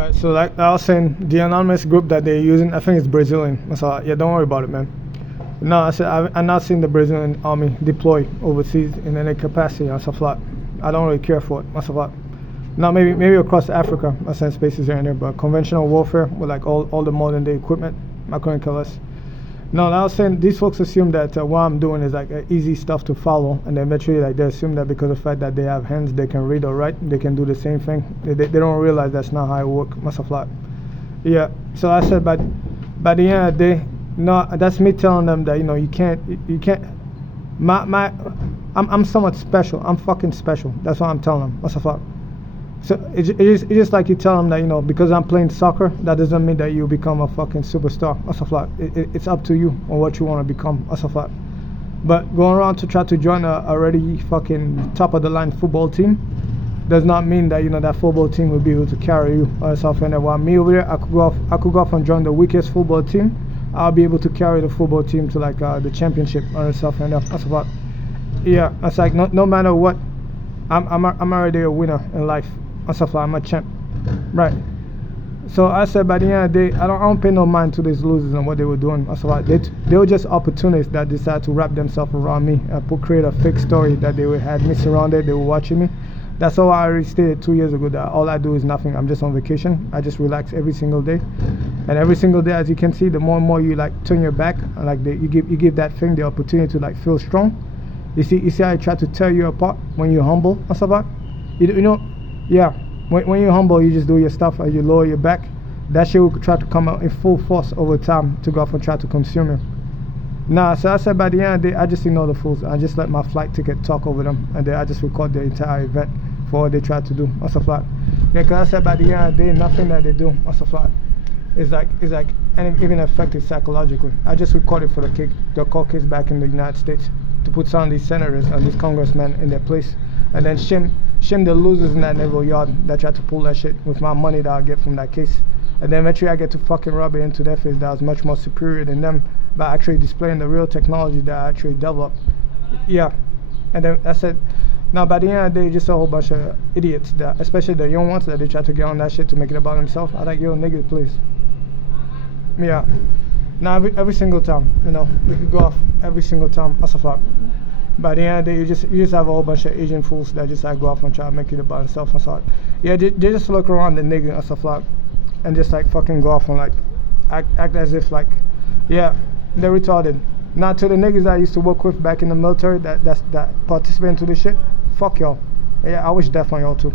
Right. So like I was saying, the anonymous group that they're using, I think it's Brazilian. So yeah, don't worry about it, man. No, I said I'm not seeing the Brazilian army deploy overseas in any capacity and stuff like. I don't really care for it. And stuff like. Now maybe across Africa, I send spaces here and there, but conventional warfare with like all the modern day equipment, I couldn't kill us. No, I was saying these folks assume that what I'm doing is like easy stuff to follow, and then eventually like they assume that because of the fact that they have hands, they can read or write, they can do the same thing. They don't realize that's not how it works. Myself like, yeah. So I said, by the end of the day, no, that's me telling them that you can't. I'm somewhat special. I'm fucking special. That's what I'm telling them. Myself like. So it's just like you tell them that because I'm playing soccer, that doesn't mean that you become a fucking superstar or stuff like. It's up to you on what you want to become or stuff like. But going around to try to join a already fucking top of the line football team does not mean that that football team will be able to carry you or stuff. And while me over there, I could go off and join the weakest football team. I'll be able to carry the football team to like the championship or stuff. And that's about. Yeah, it's like no matter what, I'm already a winner in life. And stuff like I'm a champ, right? So I said by the end of the day, I don't pay no mind to these losers and what they were doing. And stuff like they were just opportunists that decided to wrap themselves around me and create a fake story that had me surrounded. They were watching me. That's all I already stated 2 years ago. That all I do is nothing. I'm just on vacation. I just relax every single day, and every single day, as you can see, the more and more you like turn your back and like you give that thing the opportunity to like feel strong. You see how I try to tear you apart when you're humble and stuff like Yeah, when you're humble, you just do your stuff and you lower your back. That shit will try to come out in full force over time to go off and try to consume you. Nah, so I said by the end of the day, I just ignore the fools. I just let my flight ticket talk over them, and then I just record the entire event for what they try to do. And stuff like. Yeah, because I said by the end of the day, nothing that they do and stuff like is like and even affected psychologically. I just recorded for the court case back in the United States to put some of these senators and these congressmen in their place, and then shame the losers in that naval yard that tried to pull that shit with my money that I get from that case. And then eventually I get to fucking rub it into their face that was much more superior than them by actually displaying the real technology that I actually developed. Yeah. And then I said, now by the end of the day, just a whole bunch of idiots, that, especially the young ones, that they try to get on that shit to make it about themselves. I like, yo, nigga, please. Yeah. Now every single time, we could go off every single time. That's a fact. By the end of the day, you just have a whole bunch of Asian fools that just like go off and try to make it about themselves and stuff. Yeah, they just look around the nigga and stuff like, and just like fucking go off and like act as if like, yeah, they're retarded. Now to the niggas I used to work with back in the military that participate into this shit, fuck y'all. Yeah, I wish death on y'all too.